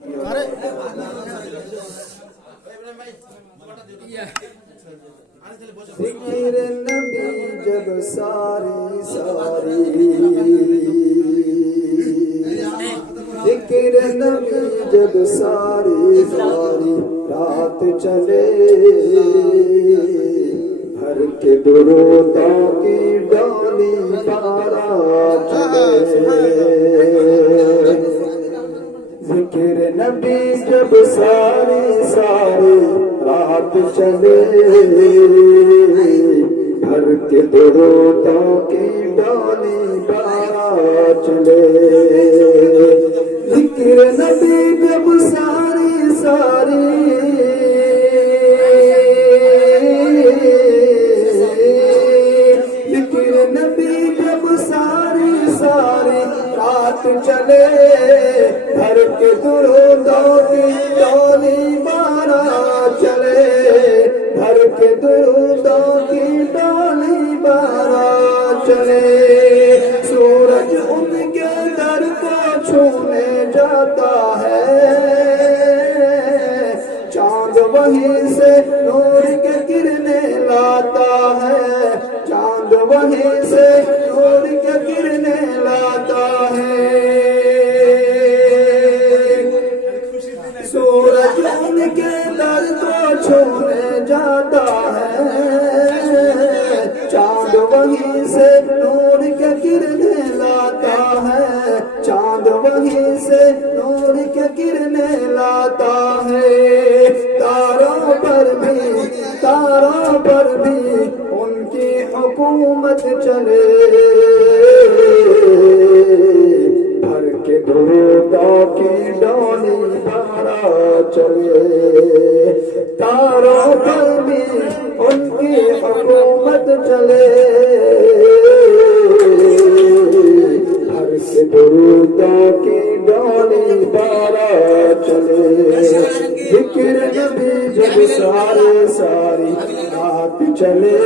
ذکر نبی جب ساری ساری ذکر نبی جب ساری ساری رات چلے بھر کے درودوں کی ڈولی پارا چلے ذکر نبی جب ساری ساری رات چلے بھر کے درودوں کی ڈولی پارا چلے ذکر نبی جب ساری ساری ذکر نبی جب ساری ساری رات چلے بھر کے درودوں کی ڈولی بارا چلے بھر کے درودوں کی ڈولی بارا چلے سورج ان کے در کو چھونے جاتا ہے چاند وہیں سے نور کے کرنے لاتا ہے چاند وہیں سے نور کے کرنے لاتا ہے سورج ان کے در کو چھونے جاتا ہے چاند وہیں سے نور کے کرنے لاتا ہے چاند وہیں سے نور کے کرنے لاتا ہے تاروں پر بھی ان کی حکومت چلے بھر کے درودوں کی ڈولی بارا چلے تاروں پر بھی ان کی حکومت چلے بھر کے درودوں کی ڈولی بارا چلے ذکر نبی جب سارے ساری رات چلے